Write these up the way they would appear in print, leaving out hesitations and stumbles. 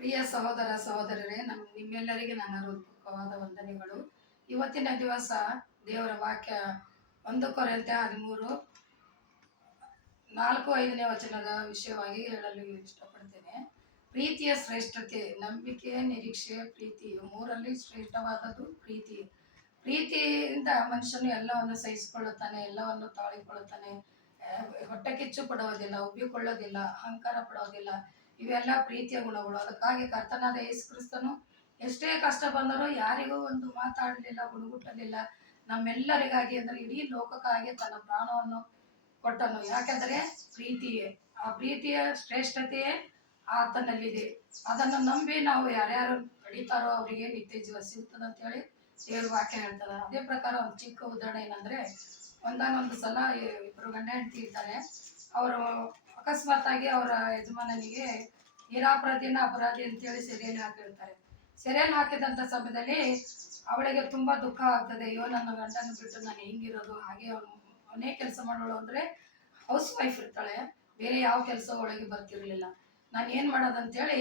ಪ್ರಿಯ ಸಹೋದರ ಸಹೋದರರೇ, ನಿಮ್ಮೆಲ್ಲರಿಗೆ ನನ್ನ ಹೃತ್ಪೂರ್ವಕವಾದ ವಂದನೆಗಳು. ಇವತ್ತಿನ ದಿವಸ ದೇವರ ವಾಕ್ಯ 1 ಕೊರಿಂಥ್ಯ 13:4-5 ವಚನದ ವಿಷಯವಾಗಿ ಹೇಳಲು ಇಷ್ಟಪಡ್ತೇನೆ. ಪ್ರೀತಿಯ ಶ್ರೇಷ್ಠತೆ, ನಂಬಿಕೆ, ನಿರೀಕ್ಷೆ, ಪ್ರೀತಿ. ಮೂರಲ್ಲಿ ಶ್ರೇಷ್ಠವಾದದ್ದು ಪ್ರೀತಿ. ಪ್ರೀತಿಯಿಂದ ಮನುಷ್ಯನು ಎಲ್ಲವನ್ನು ಸಹಿಸಿಕೊಳ್ಳುತ್ತಾನೆ, ಎಲ್ಲವನ್ನು ತಾಳಿಕೊಳ್ಳುತ್ತಾನೆ, ಹೊಟ್ಟೆ ಕಿಚ್ಚು ಪಡುವುದಿಲ್ಲ, ಉಬ್ಬಿಕೊಳ್ಳೋದಿಲ್ಲ, ಅಹಂಕಾರ ಪಡೋದಿಲ್ಲ. ಇವೆಲ್ಲ ಪ್ರೀತಿಯ ಗುಣಗಳು. ಅದಕ್ಕಾಗಿ ಕರ್ತನಾದ ಯೇಸು ಕ್ರಿಸ್ತನು ಎಷ್ಟೇ ಕಷ್ಟ ಬಂದರೂ ಯಾರಿಗೂ ಒಂದು ಮಾತಾಡಲಿಲ್ಲ, ಗುಣಗುಟ್ಟಲಿಲ್ಲ. ನಮ್ಮೆಲ್ಲರಿಗಾಗಿ ಅಂದರೆ ಇಡೀ ಲೋಕಕ್ಕಾಗಿ ತನ್ನ ಪ್ರಾಣವನ್ನು ಕೊಟ್ಟನು. ಯಾಕೆಂದರೆ ಪ್ರೀತಿಯೇ, ಆ ಪ್ರೀತಿಯ ಶ್ರೇಷ್ಠತೆಯೇ ಆತನಲ್ಲಿದೆ. ಅದನ್ನು ನಂಬಿ ನಾವು ಯಾರ್ಯಾರು ನಡೀತಾರೋ ಅವರಿಗೆ ನಿತ್ಯ ಜೀವ ಸಿಗ್ತದೆ ಅಂತ ಹೇಳಿ ದೇವ್ರ ವಾಕ್ಯ ಹೇಳ್ತಾರೆ. ಅದೇ ಪ್ರಕಾರ ಒಂದು ಚಿಕ್ಕ ಉದಾಹರಣೆ ಏನಂದ್ರೆ, ಒಂದಾನೊಂದು ಸಲ ಇಬ್ಬರು ಗಂಡ ಹೆಂಡತಿ ಇರ್ತಾರೆ. ಅವರು ಅಕಸ್ಮಾತ್ ಆಗಿ ಅವರ ಯಜಮಾನನಿಗೆ ನಿರಾಪರಾಧಿನ ಅಪರಾಧಿ ಅಂತೇಳಿ ಸೆರೆಯಲ್ಲಿ ಹಾಕಿರ್ತಾರೆ. ಸೆರೆಯಲ್ಲಿ ಹಾಕಿದಂಥ ಸಮಯದಲ್ಲಿ ಅವಳಿಗೆ ತುಂಬಾ ದುಃಖ ಆಗ್ತದೆ. ಅಯ್ಯೋ, ನನ್ನ ಗಂಡನ ಬಿಟ್ಟು ನಾನು ಹೆಂಗಿರೋದು, ಹಾಗೆ ಮನೆ ಕೆಲಸ ಮಾಡೋಳು ಅಂದ್ರೆ ಹೌಸ್ ವೈಫ್ ಇರ್ತಾಳೆ, ಬೇರೆ ಯಾವ ಕೆಲಸ ಒಳಗೆ ಬರ್ತಿರ್ಲಿಲ್ಲ. ನಾನು ಏನ್ ಮಾಡೋದಂತೇಳಿ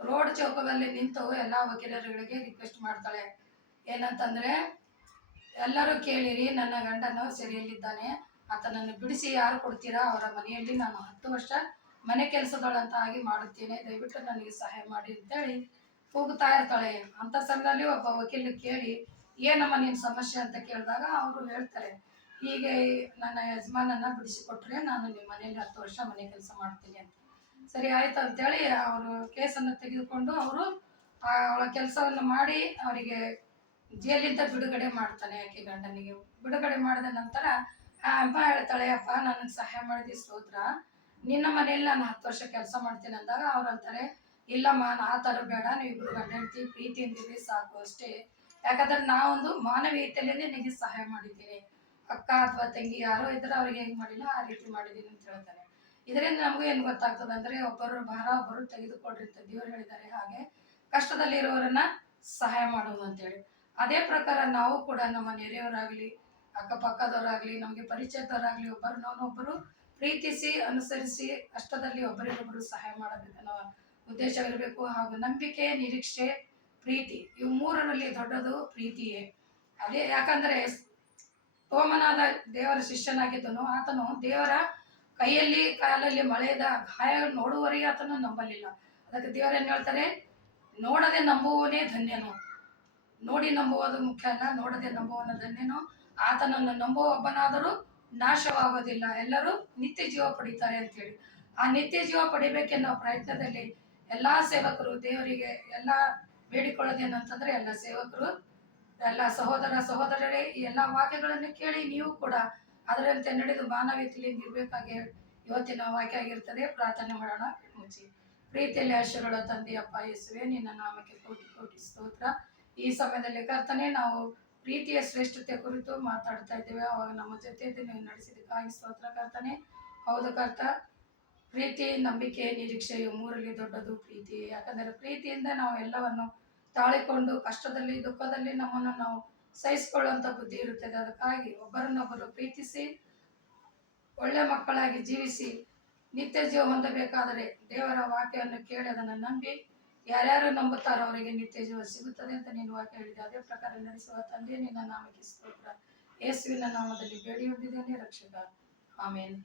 ರೋಡ್ ಚೌಕದಲ್ಲಿ ನಿಂತು ಎಲ್ಲ ವಕೀಲರುಗಳಿಗೆ ರಿಕ್ವೆಸ್ಟ್ ಮಾಡ್ತಾಳೆ. ಏನಂತಂದ್ರೆ, ಎಲ್ಲರೂ ಕೇಳಿರಿ, ನನ್ನ ಗಂಡನು ಸೆರೆಯಲ್ಲಿದ್ದಾನೆ, ಆತನನ್ನು ಬಿಡಿಸಿ ಯಾರು ಕೊಡ್ತೀರಾ, ಅವರ ಮನೆಯಲ್ಲಿ ನಾನು 10 ವರ್ಷ ಮನೆ ಕೆಲಸಗಳಂತ ಆಗಿ ಮಾಡುತ್ತೇನೆ, ದಯವಿಟ್ಟು ನನಗೆ ಸಹಾಯ ಮಾಡಿ ಅಂತೇಳಿ ಕೂಗುತ್ತಾ ಇರ್ತಾಳೆ. ಅಂತ ಸಮಯದಲ್ಲಿ ಒಬ್ಬ ವಕೀಲ ಕೇಳಿ, ಏನಮ್ಮ ನಿನ್ನ ಸಮಸ್ಯೆ ಅಂತ ಕೇಳಿದಾಗ ಅವರು ಹೇಳ್ತಾರೆ, ಹೀಗೆ ನನ್ನ ಯಜಮಾನನ್ನ ಬಿಡಿಸಿಕೊಟ್ರೆ ನಾನು ನಿಮ್ಮ ಮನೆಯಲ್ಲಿ 10 ವರ್ಷ ಮನೆ ಕೆಲಸ ಮಾಡ್ತೀನಿ ಅಂತ. ಸರಿ ಆಯ್ತು ಅಂತೇಳಿ ಅವರು ಕೇಸನ್ನು ತೆಗೆದುಕೊಂಡು ಅವರು ಅವಳ ಕೆಲಸವನ್ನು ಮಾಡಿ ಅವರಿಗೆ ಜೈಲಿಂದ ಬಿಡುಗಡೆ ಮಾಡ್ತಾನೆ. ಆಕೆ ಗಂಡನಿಗೆ ಬಿಡುಗಡೆ ಮಾಡಿದ ನಂತರ ಆ ಅಮ್ಮ ಹೇಳ್ತಾಳೆ, ಅಪ್ಪ ನನಗೆ ಸಹಾಯ ಮಾಡಿದಿ ಸ್ತೋತ್ರ, ನಿನ್ನ ಮನೆಯಲ್ಲಿ ನಾನು 10 ವರ್ಷ ಕೆಲಸ ಮಾಡ್ತೀನಿ ಅಂದಾಗ ಅವ್ರು ಅಂತಾರೆ, ಇಲ್ಲಮ್ಮ ಆ ಥರ ಬೇಡ, ನೀವಿಬ್ರು ಗಂಡ ಹೆಂಡತಿ ಪ್ರೀತಿಯಿಂದಿರಿ ಸಾಕು ಅಷ್ಟೇ. ಯಾಕಂದ್ರೆ ನಾವೊಂದು ಮಾನವೀಯತೆಯಲ್ಲಿ ನಿನಗೆ ಸಹಾಯ ಮಾಡಿದ್ದೀನಿ, ಅಕ್ಕ ಅಥವಾ ತಂಗಿ ಯಾರೋ ಇದ್ರೆ ಅವ್ರಿಗೆ ಹೆಂಗೆ ಮಾಡಿಲ್ಲ ಆ ರೀತಿ ಮಾಡಿದ್ದೀನಿ ಅಂತ ಹೇಳ್ತಾರೆ. ಇದರಿಂದ ನಮಗೂ ಏನು ಗೊತ್ತಾಗ್ತದೆ ಅಂದ್ರೆ, ಒಬ್ಬರು ಭಾರ ಒಬ್ಬರು ತೆಗೆದುಕೊಳ್ರಿ ಅಂತ ದೇವರು ಹೇಳಿದ್ದಾರೆ. ಹಾಗೆ ಕಷ್ಟದಲ್ಲಿ ಇರೋರನ್ನ ಸಹಾಯ ಮಾಡೋದು ಅಂತೇಳಿ. ಅದೇ ಪ್ರಕಾರ ನಾವು ಕೂಡ ನಮ್ಮ ನೆರೆಯವರಾಗ್ಲಿ, ಅಕ್ಕಪಕ್ಕದವರಾಗ್ಲಿ, ನಮಗೆ ಪರಿಚಯದವರಾಗ್ಲಿ ಒಬ್ಬರನ್ನೊಬ್ಬರು ಪ್ರೀತಿಸಿ ಅನುಸರಿಸಿ ಕಷ್ಟದಲ್ಲಿ ಒಬ್ಬರಿಗೊಬ್ಬರು ಸಹಾಯ ಮಾಡಬೇಕನ್ನೋ ಉದ್ದೇಶವಿರಬೇಕು. ಹಾಗೂ ನಂಬಿಕೆ, ನಿರೀಕ್ಷೆ, ಪ್ರೀತಿ, ಇವು ಮೂರರಲ್ಲಿ ದೊಡ್ಡದು ಪ್ರೀತಿಯೇ. ಅದೇ ಯಾಕಂದ್ರೆ ತೋಮನಾದ ದೇವರ ಶಿಷ್ಯನಾಗಿದ್ದನು. ಆತನು ದೇವರ ಕೈಯಲ್ಲಿ ಕಾಲಲ್ಲಿ ಮಳೆಯದ ಗಾಯ ನೋಡುವವರೆಗೆ ಆತನು ನಂಬಲಿಲ್ಲ. ಅದಕ್ಕೆ ದೇವರೇನು ಹೇಳ್ತಾರೆ, ನೋಡದೆ ನಂಬುವವನೇ ಧನ್ಯನು. ನೋಡಿ ನಂಬುವುದು ಮುಖ್ಯ ಅಲ್ಲ, ನೋಡದೆ ನಂಬುವವನ ಧನ್ಯನು. ಆತನನ್ನು ನಂಬುವ ಒಬ್ಬನಾದರೂ ನಾಶವಾಗೋದಿಲ್ಲ, ಎಲ್ಲರೂ ನಿತ್ಯ ಜೀವ ಪಡಿತಾರೆ ಅಂತೇಳಿ. ಆ ನಿತ್ಯ ಜೀವ ಪಡಿಬೇಕೆನ್ನೋ ಪ್ರಯತ್ನದಲ್ಲಿ ಎಲ್ಲಾ ಸೇವಕರು ದೇವರಿಗೆ ಎಲ್ಲ ಬೇಡಿಕೊಳ್ಳೋದೇನಂತಂದ್ರೆ, ಎಲ್ಲ ಸೇವಕರು, ಎಲ್ಲ ಸಹೋದರ ಸಹೋದರರೇ, ಈ ಎಲ್ಲ ವಾಕ್ಯಗಳನ್ನು ಕೇಳಿ ನೀವು ಕೂಡ ಅದರಂತೆ ನಡೆದು ಮಾನವೀಯತೆಯಲ್ಲಿ ಇರಬೇಕಾಗಿ ಇವತ್ತಿನ ವಾಕ್ಯ ಆಗಿರ್ತದೆ. ಪ್ರಾರ್ಥನೆ ಮಾಡೋಣ ಮುಚ್ಚಿ. ಪ್ರೀತಿಯಲ್ಲಿ ಆಶೀರ್ವಾದ ತಂದೆಯಪ್ಪ ಯೇಸುವೆ, ನಿನ್ನ ನಾಮಕ್ಕೆ ಕೋಟಿ ಕೋಟಿ ಸ್ತೋತ್ರ. ಈ ಸಮಯದಲ್ಲಿ ಕರ್ತನೆ, ನಾವು ಪ್ರೀತಿಯ ಶ್ರೇಷ್ಠತೆ ಕುರಿತು ಮಾತಾಡ್ತಾ ಇದ್ದೇವೆ. ಅವಾಗ ನಮ್ಮ ಜೊತೆ ನೀವು ನಡೆಸಿದಕ್ಕಾಗಿ ಸ್ತೋತ್ರ ಕರ್ತನೆ. ಹೌದು ಕರ್ತ, ಪ್ರೀತಿ, ನಂಬಿಕೆ, ನಿರೀಕ್ಷೆ, ಇವು ಮೂರಲ್ಲಿ ದೊಡ್ಡದು ಪ್ರೀತಿ. ಯಾಕಂದರೆ ಪ್ರೀತಿಯಿಂದ ನಾವು ಎಲ್ಲವನ್ನು ತಾಳಿಕೊಂಡು ಕಷ್ಟದಲ್ಲಿ ದುಃಖದಲ್ಲಿ ನಮ್ಮನ್ನು ನಾವು ಸಹಿಸಿಕೊಳ್ಳುವಂಥ ಬುದ್ಧಿ ಇರುತ್ತದೆ. ಅದಕ್ಕಾಗಿ ಒಬ್ಬರನ್ನೊಬ್ಬರು ಪ್ರೀತಿಸಿ ಒಳ್ಳೆ ಮಕ್ಕಳಾಗಿ ಜೀವಿಸಿ ನಿತ್ಯ ಜೀವ ಹೊಂದಬೇಕಾದರೆ ದೇವರ ವಾಕ್ಯವನ್ನು ಕೇಳಿ ಅದನ್ನು ನಂಬಿ ಯಾರ್ಯಾರು ನಂಬುತ್ತಾರೋ ಅವರಿಗೆ ನಿತ್ಯ ಜೀವ ಸಿಗುತ್ತದೆ ಅಂತ ನೀನು ವಾಕ್ಯ ಹೇಳಿದೆ. ಅದೇ ಪ್ರಕಾರ ನಡೆಸುವ ತಂದೆ, ನಿನ್ನ ನಾಮಕ್ಕೆ ಸ್ತೋತ್ರ. ಯೇಸುವಿನ ನಾಮದಲ್ಲಿ ಬೇಡಿ ಹೊಂದಿದ್ದೇನೆ ರಕ್ಷಕ. ಆಮೇನ್.